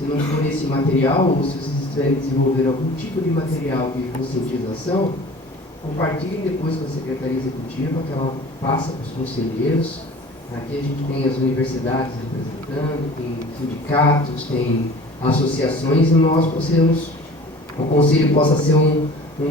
Se não for esse material, ou se vocês estiverem desenvolvendo algum tipo de material de conscientização, compartilhem depois com a Secretaria Executiva, que ela passa para os conselheiros. Aqui a gente tem as universidades representando, tem sindicatos, tem associações, e nós possamos, o conselho possa ser um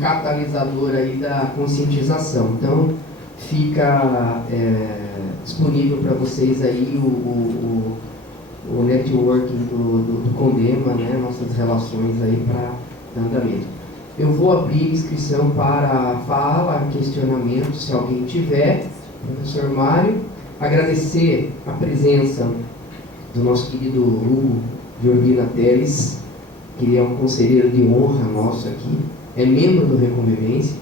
catalisador aí da conscientização. Então, fica disponível para vocês aí o networking do Condema, né, nossas relações aí para andamento. Eu vou abrir inscrição para fala, questionamento, se alguém tiver. Professor Mário, agradecer a presença do nosso querido Hugo de Urbina Teles, que é um conselheiro de honra nosso aqui, é membro do Reconvivência.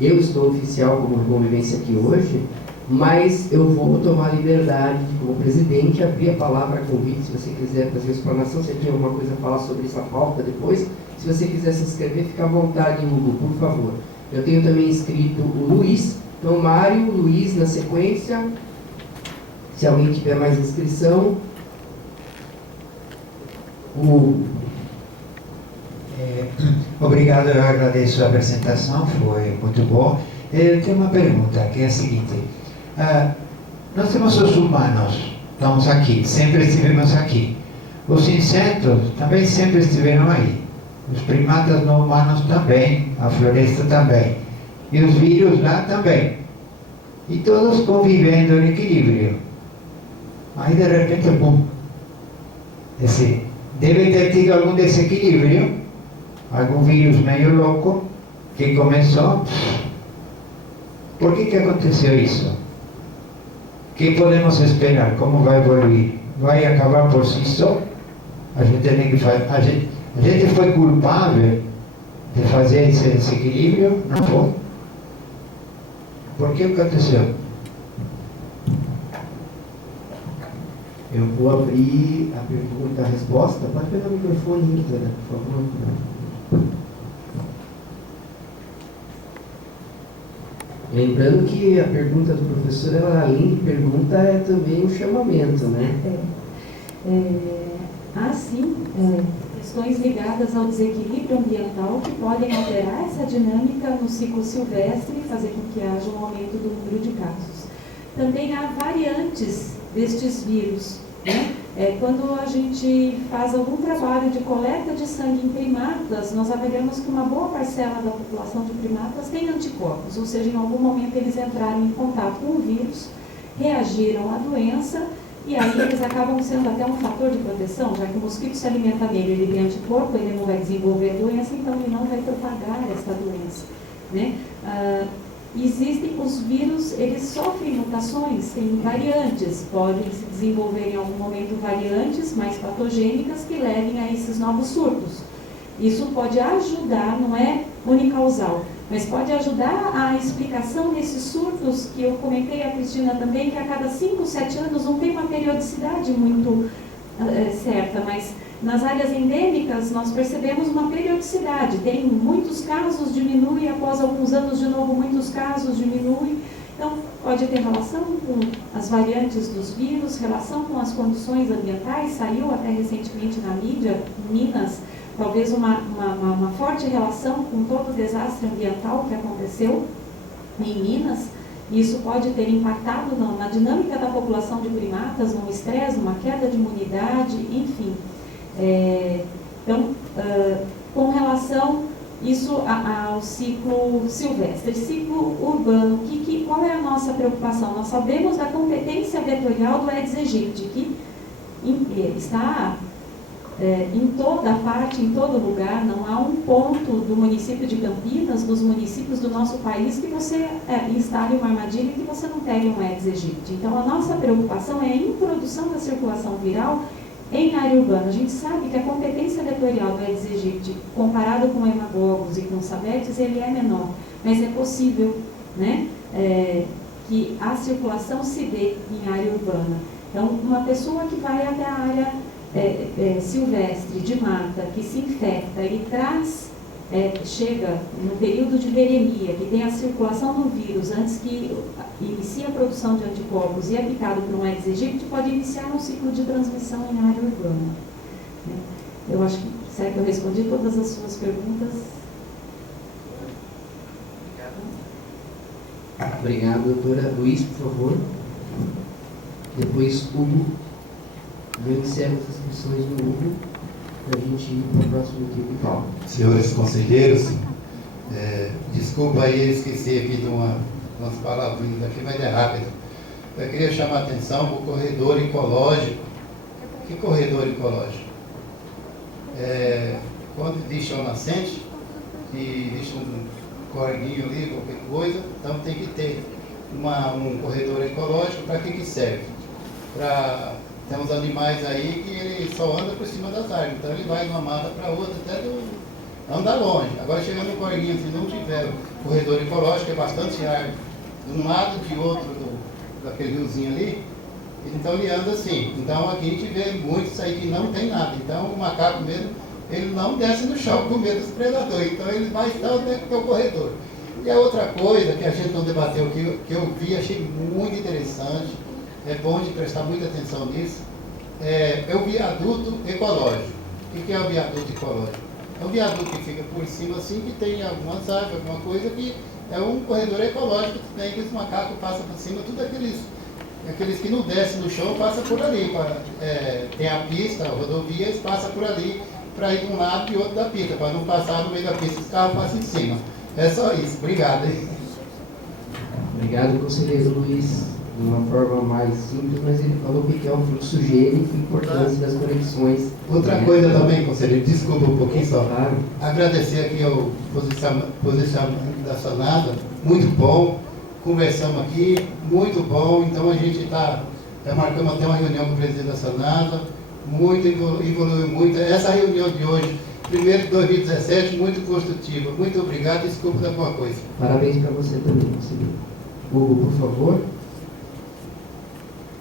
Eu estou oficial como Reconvivência aqui hoje, mas eu vou tomar a liberdade de, como presidente, abrir a palavra a convite, se você quiser fazer a explanação, se tem alguma coisa a falar sobre essa pauta depois. Se você quiser se inscrever, fica à vontade, Hugo, por favor. Eu tenho também inscrito o Luiz, então Mário, Luiz na sequência. Se alguém tiver mais inscrição, o Hugo. Obrigado, eu agradeço a apresentação, foi muito bom. Eu tenho uma pergunta, que é a seguinte. Nós temos os humanos, estamos aqui, sempre estivemos aqui. Os insetos também sempre estiveram aí. Os primatas não humanos também, a floresta também. E os vírus lá também. E todos convivendo em equilíbrio. Aí de repente, bum. Deve ter tido algum desequilíbrio, algum vírus meio louco, que começou. Por que aconteceu isso? O que podemos esperar? Como vai evoluir? Vai acabar por si só? A gente tem que fazer. A gente foi culpável de fazer esse desequilíbrio? Não foi? Por que aconteceu? Eu vou abrir a pergunta, a resposta. Pode pegar o microfone, Nítara, por favor. Lembrando que a pergunta do professor, ela, além de pergunta, é também um chamamento, né? Há sim questões ligadas ao desequilíbrio ambiental que podem alterar essa dinâmica no ciclo silvestre e fazer com que haja um aumento do número de casos. Também há variantes destes vírus, né? Quando a gente faz algum trabalho de coleta de sangue em primatas, nós avaliamos que uma boa parcela da população de primatas tem anticorpos, ou seja, em algum momento eles entraram em contato com o vírus, reagiram à doença, e aí eles acabam sendo até um fator de proteção, já que o mosquito se alimenta dele, ele tem anticorpo, ele não vai desenvolver doença, então ele não vai propagar esta doença, né? Existem os vírus, eles sofrem mutações, tem variantes, podem se desenvolver em algum momento variantes mais patogênicas que levem a esses novos surtos. Isso pode ajudar, não é unicausal, mas pode ajudar a explicação desses surtos que eu comentei a Cristina também, que a cada 5, 7 anos não tem uma periodicidade muito certa, mas nas áreas endêmicas nós percebemos uma periodicidade, tem muitos casos, diminui, após alguns anos de novo muitos casos, diminui. Então pode ter relação com as variantes dos vírus, relação com as condições ambientais, saiu até recentemente na mídia, em Minas, talvez uma forte relação com todo o desastre ambiental que aconteceu em Minas. Isso pode ter impactado na dinâmica da população de primatas, num estresse, numa queda de imunidade, enfim. Então, com relação isso ao ciclo silvestre, ciclo urbano, qual é a nossa preocupação? Nós sabemos da competência vetorial do Aedes aegypti, que está em toda parte, em todo lugar. Não há um ponto do município de Campinas, dos municípios do nosso país, que você instale uma armadilha e que você não pegue um Aedes aegypti. Então, a nossa preocupação é a introdução da circulação viral em área urbana. A gente sabe que a competência vetorial do Aedes aegypti, comparado com hemagogos e com sabetes, ele é menor, mas é possível, né, que a circulação se dê em área urbana. Então, uma pessoa que vai até a área silvestre, de mata, que se infecta e traz, chega no período de viremia, que tem a circulação do vírus antes que inicie a produção de anticorpos e é picado por um Aedes aegypti, pode iniciar um ciclo de transmissão em área urbana. Eu acho que, será que eu respondi todas as suas perguntas? Obrigado, doutora. Luiz, por favor. Depois, Hugo. Eu encerro as inscrições do Hugo para a gente ir para o próximo tempo de Paulo. Senhores conselheiros, desculpa aí, eu esqueci aqui de umas palavrinhas aqui, mas é rápido. Eu queria chamar a atenção para o corredor ecológico. Que corredor ecológico? Quando deixa o nascente e deixa um corguinho ali, qualquer coisa, então tem que ter um corredor ecológico. Para que serve? Tem uns animais aí que ele só anda por cima das árvores, então ele vai de uma mata para outra, até andar longe. Agora chegando no corguinho, se não tiver corredor ecológico, é bastante árvore, de um lado de outro daquele riozinho ali, então ele anda assim. Então aqui a gente vê muitos aí que não tem nada. Então o macaco mesmo, ele não desce no chão com medo dos predadores, então ele vai estar dentro do corredor. E a outra coisa que a gente não debateu, que eu vi, achei muito interessante, é bom de prestar muita atenção nisso, é o viaduto ecológico. O que é o viaduto ecológico? É um viaduto que fica por cima assim, que tem algumas árvores, alguma coisa que é um corredor ecológico que tem, que os macacos passam por cima, tudo aqueles que não descem no chão passam por ali. Tem a pista, a rodovia, eles passam por ali para ir de um lado e outro da pista, para não passar no meio da pista, os carros passam em cima. É só isso. Obrigado. Obrigado, conselheiro Luiz. De uma forma mais simples, mas ele falou que é um fluxo gênico e a importância das conexões. Outra coisa também, conselheiro, desculpa um pouquinho só. Claro. Agradecer aqui ao posicionamento da Sanasa, muito bom. Conversamos aqui, muito bom. Então a gente marcamos até uma reunião com o presidente da Sanasa, evoluiu muito. Essa reunião de hoje, primeiro de 2017, muito construtiva. Muito obrigado, desculpa de alguma coisa. Parabéns para você também, conselheiro. Hugo, por favor.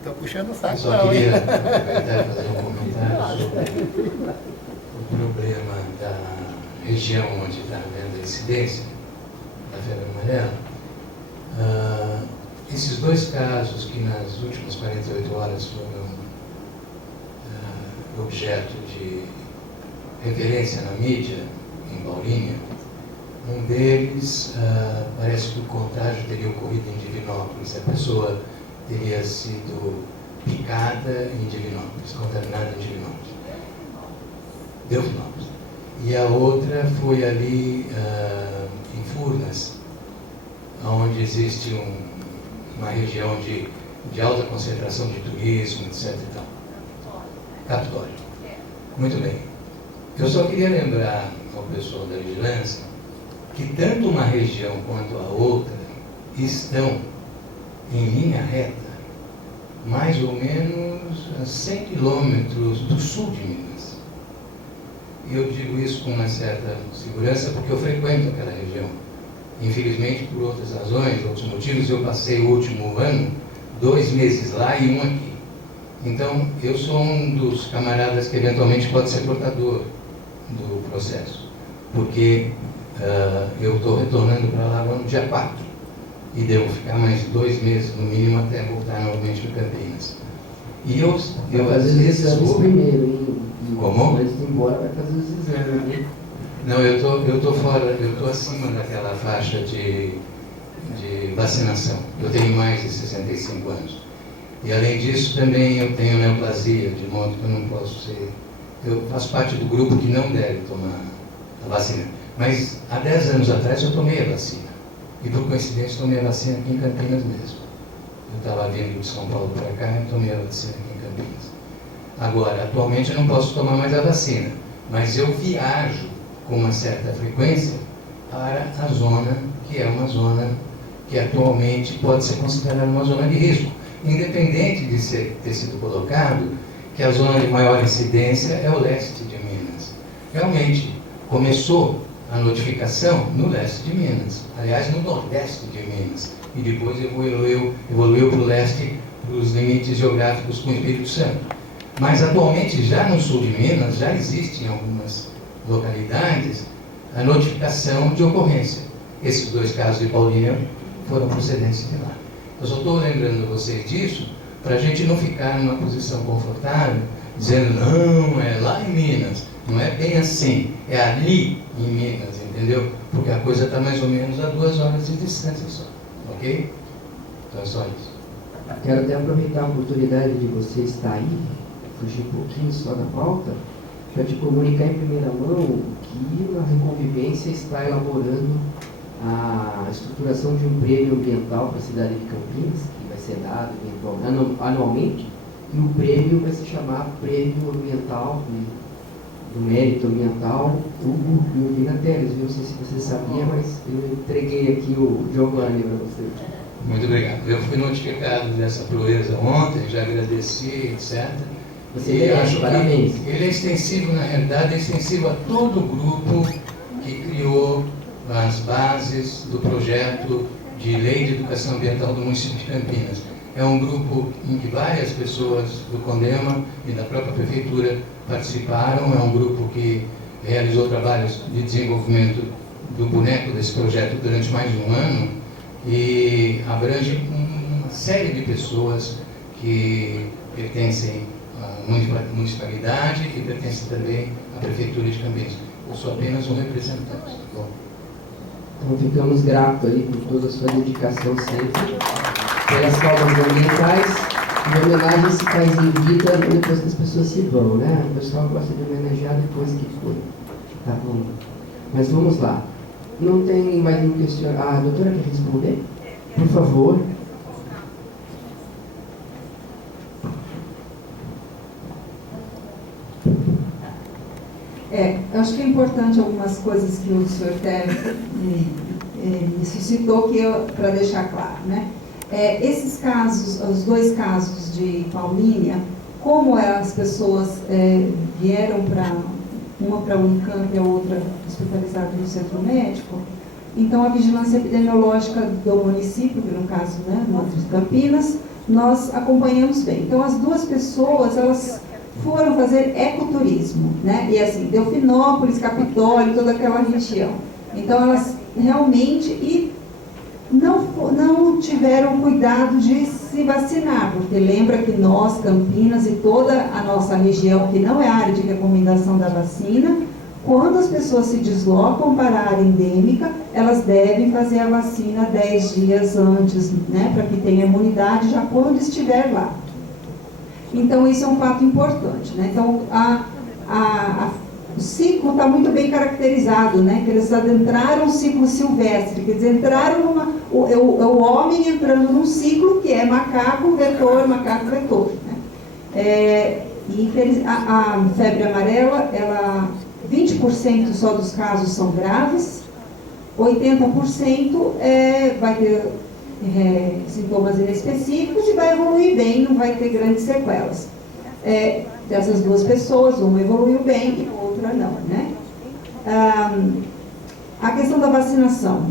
Estou puxando o saco. Eu só queria aproveitar e fazer um comentário sobre o problema da região onde está havendo a incidência da febre amarela. Esses dois casos que nas últimas 48 horas foram objeto de referência na mídia, em Paulínia, um deles parece que o contágio teria ocorrido em Divinópolis. A pessoa teria sido picada em Divinópolis, contaminada em Divinópolis. Delfinópolis. E a outra foi ali em Furnas, onde existe uma região de alta concentração de turismo, etc. E tal. Capitólio. Muito bem. Eu só queria lembrar ao pessoal da vigilância que tanto uma região quanto a outra estão em linha reta, mais ou menos a 100 quilômetros do sul de Minas. E eu digo isso com uma certa segurança porque eu frequento aquela região. Infelizmente, por outras razões, outros motivos, eu passei o último ano 2 meses lá e 1 aqui. Então, eu sou um dos camaradas que eventualmente pode ser portador do processo, porque eu estou retornando para lá no dia 4 e devo ficar mais 2 meses no mínimo até voltar novamente para Campinas. E eu às vezes vou... primeiro, hein? Como? Antes de ir embora, vai fazer os exames, né? Não, eu tô fora, eu tô acima daquela faixa de vacinação. Eu tenho mais de 65 anos. E além disso, também eu tenho neoplasia, de modo que eu não posso ser... Eu faço parte do grupo que não deve tomar a vacina. Mas há 10 anos atrás eu tomei a vacina. E por coincidência tomei a vacina aqui em Campinas mesmo. Eu estava vindo de São Paulo para cá e tomei a vacina aqui em Campinas. Agora, atualmente eu não posso tomar mais a vacina, mas eu viajo com uma certa frequência para a zona, que é uma zona que atualmente pode ser considerada uma zona de risco, independente de ter sido colocado que a zona de maior incidência é o leste de Minas. Realmente, começou a notificação no leste de Minas, aliás, no nordeste de Minas, e depois evoluiu para o leste, para os limites geográficos com o Espírito Santo. Mas atualmente, já no sul de Minas, já existe em algumas localidades a notificação de ocorrência. Esses 2 casos de Paulínia foram procedentes de lá. Eu só estou lembrando vocês disso para a gente não ficar numa posição confortável, dizendo, não, é lá em Minas. Não é bem assim, é ali em Minas, entendeu? Porque a coisa está mais ou menos a 2 horas de distância só, ok? Então é só isso. Quero até aproveitar a oportunidade de você estar aí, fugir um pouquinho só da pauta, para te comunicar em primeira mão que a Reconvivência está elaborando a estruturação de um prêmio ambiental para a cidade de Campinas, que vai ser dado anualmente, e o prêmio vai se chamar Prêmio Ambiental, do Mérito Ambiental, Hugo Milvina Teles. Não sei se você sabia, mas eu entreguei aqui o Giovanni para você. Muito obrigado. Eu fui notificado dessa proeza ontem, já agradeci, etc. Você e acho parabéns. Que ele é extensivo, na realidade, é extensivo a todo o grupo que criou as bases do projeto de lei de educação ambiental do município de Campinas. É um grupo em que várias pessoas do CONDEMA e da própria prefeitura participaram, é um grupo que realizou trabalhos de desenvolvimento do boneco desse projeto durante mais de um ano e abrange uma série de pessoas que pertencem à municipalidade e que pertencem também à prefeitura de Campinas. Eu sou apenas um representante. Tá bom? Então ficamos gratos aí por toda a sua dedicação sempre, pelas causas ambientais. Em homenagem se faz em vida depois que as pessoas se vão, né? O pessoal gosta de homenagear depois que foi. Tá bom? Mas vamos lá. Não tem mais nenhum questionamento. A doutora quer responder? Por favor. Eu acho que é importante algumas coisas que o senhor até me suscitou para deixar claro, né? Esses casos, os 2 casos de Paulínia, como as pessoas vieram uma para a Unicamp e a outra hospitalizada no centro médico, então a vigilância epidemiológica do município, que no caso, né, de Campinas, nós acompanhamos bem. Então as 2 pessoas, elas foram fazer ecoturismo, né? E assim, Delfinópolis, Capitólio, toda aquela região. Então elas realmente não tiveram cuidado de se vacinar, porque lembra que nós, Campinas e toda a nossa região, que não é área de recomendação da vacina, quando as pessoas se deslocam para a área endêmica, elas devem fazer a vacina 10 dias antes, né? Para que tenha imunidade já quando estiver lá. Então, isso é um fato importante, né? Então, o ciclo está muito bem caracterizado, né? Que eles adentraram o ciclo silvestre, quer dizer, entraram o homem entrando num ciclo que é macaco, vetor, né? A febre amarela, 20% só dos casos são graves, 80% vai ter sintomas inespecíficos e vai evoluir bem, não vai ter grandes sequelas. Dessas 2 pessoas, uma evoluiu bem e a outra não, né? A questão da vacinação.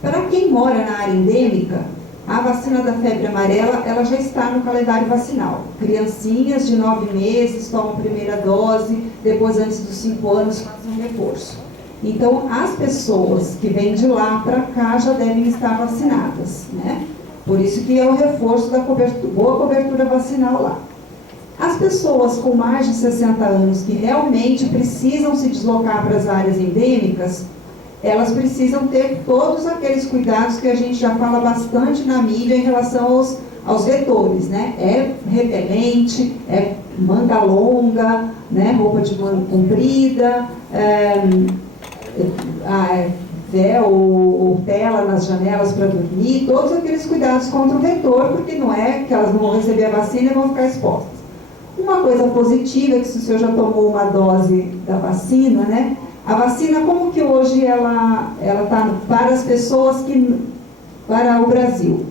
Para quem mora na área endêmica, a vacina da febre amarela, ela já está no calendário vacinal. Criancinhas de 9 meses tomam a primeira dose, depois antes dos 5 anos fazem um reforço. Então, as pessoas que vêm de lá para cá já devem estar vacinadas, né? Por isso que é o reforço da boa cobertura vacinal lá. As pessoas com mais de 60 anos que realmente precisam se deslocar para as áreas endêmicas, elas precisam ter todos aqueles cuidados que a gente já fala bastante na mídia em relação aos vetores, né? É repelente, é manga longa, né? Roupa de manga comprida, véu ou tela nas janelas para dormir, todos aqueles cuidados contra o vetor, porque não é que elas não vão receber a vacina e vão ficar expostas. Uma coisa positiva é que se o senhor já tomou uma dose da vacina, né? A vacina, como que hoje ela está para as pessoas para o Brasil?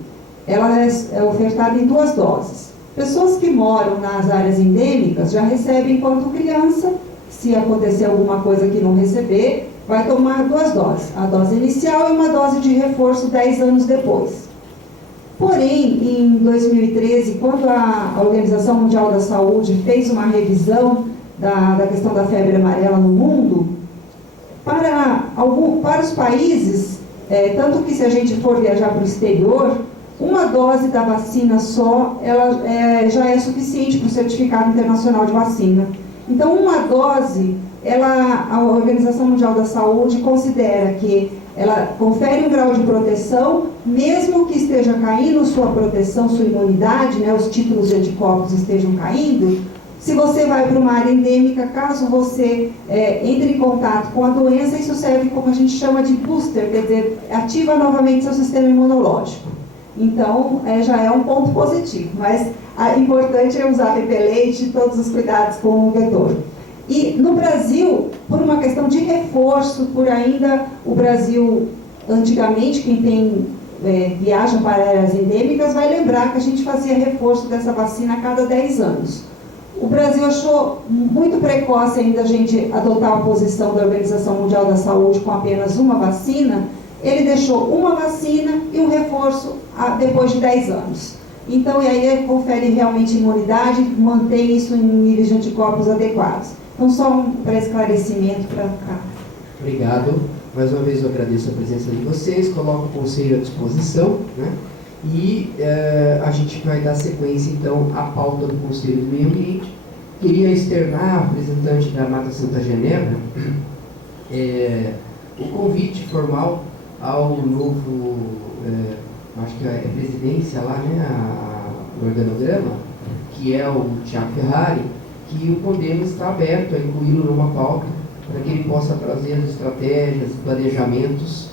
Ela é ofertada em 2 doses. Pessoas que moram nas áreas endêmicas já recebem enquanto criança. Se acontecer alguma coisa que não receber, vai tomar 2 doses. A dose inicial e uma dose de reforço 10 anos depois. Porém, em 2013, quando a Organização Mundial da Saúde fez uma revisão da questão da febre amarela no mundo, para os países, tanto que se a gente for viajar para o exterior, uma dose da vacina só, ela já é suficiente para o certificado internacional de vacina. Então, uma dose, a Organização Mundial da Saúde considera que ela confere um grau de proteção, mesmo que esteja caindo sua proteção, sua imunidade, né, os títulos de anticorpos estejam caindo. Se você vai para uma área endêmica, caso você entre em contato com a doença, isso serve como a gente chama de booster, quer dizer, ativa novamente seu sistema imunológico. Então, já é um ponto positivo, mas o importante é usar repelente e todos os cuidados com o vetor. E no Brasil, por uma questão de reforço, por ainda o Brasil, antigamente, quem viaja para áreas endêmicas, vai lembrar que a gente fazia reforço dessa vacina a cada 10 anos. O Brasil achou muito precoce ainda a gente adotar a posição da Organização Mundial da Saúde com apenas uma vacina. Ele deixou uma vacina e um reforço depois de 10 anos. Então, e aí ele confere realmente imunidade, mantém isso em níveis de anticorpos adequados. Então, só para esclarecimento para cá. Obrigado. Mais uma vez eu agradeço a presença de vocês, coloco o conselho à disposição, né? E a gente vai dar sequência, então, à pauta do Conselho do Meio Ambiente. Queria externar, representante da Mata Santa Genebra, o convite formal ao novo, acho que é presidência lá, né, o organograma, que é o Thiago Ferrari, que o Podemos está aberto a incluí-lo numa pauta, para que ele possa trazer as estratégias, planejamentos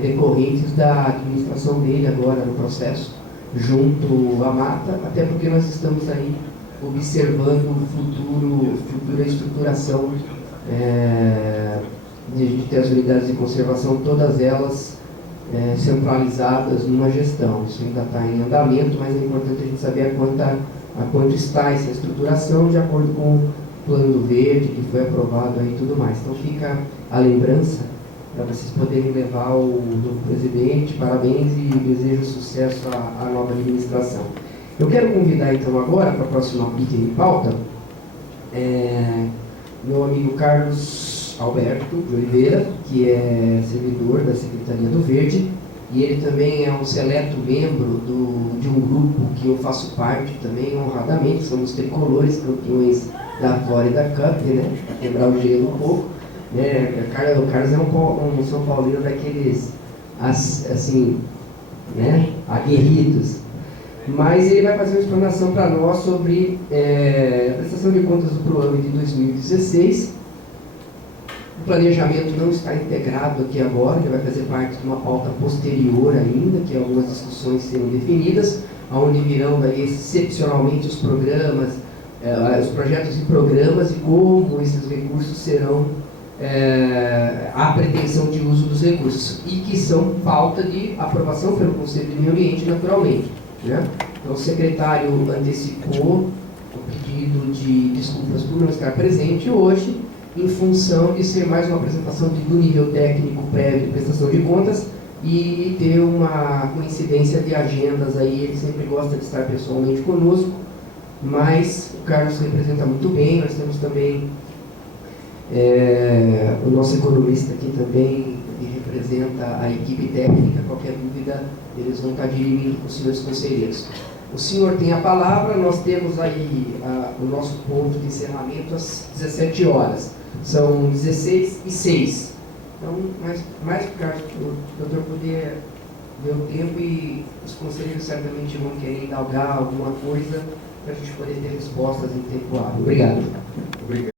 decorrentes da administração dele agora no processo, junto à mata, até porque nós estamos aí observando futura estruturação de a gente ter as unidades de conservação, todas elas centralizadas numa gestão. Isso ainda está em andamento, mas é importante a gente saber a quanto está essa estruturação, de acordo com o Plano Verde, que foi aprovado aí e tudo mais. Então fica a lembrança para vocês poderem levar o novo presidente. Parabéns e desejo sucesso à nova administração. Eu quero convidar então agora para a próxima item de pauta meu amigo Carlos Alberto de Oliveira, que é servidor da Secretaria do Verde, e ele também é um seleto membro de um grupo que eu faço parte também honradamente, somos tricolores, campeões da Florida Cup, né, para quebrar o gelo um pouco. O Carlos é um São Paulino daqueles, assim, né, aguerridos. Mas ele vai fazer uma explanação para nós sobre a prestação de contas do ano de 2016. O planejamento não está integrado aqui agora, ele vai fazer parte de uma pauta posterior ainda, que algumas discussões serão definidas, onde virão daí excepcionalmente os programas, os projetos e programas e como esses recursos serão a pretensão de uso dos recursos, e que são pauta de aprovação pelo Conselho de Meio Ambiente, naturalmente, né? Então, o secretário antecipou o pedido de desculpas por não estar presente hoje, em função de ser mais uma apresentação do nível técnico prévio de prestação de contas e ter uma coincidência de agendas aí. Ele sempre gosta de estar pessoalmente conosco, mas o Carlos representa muito bem. Nós temos também o nosso economista aqui também, que representa a equipe técnica. Qualquer dúvida, eles vão estar dirimindo com os senhores conselheiros. O senhor tem a palavra. Nós temos aí o nosso ponto de encerramento às 17 horas. São 16h06. Então, mais para o doutor poder ver o tempo, e os conselheiros certamente vão querer indagar alguma coisa para a gente poder ter respostas em tempo hábil. Obrigado.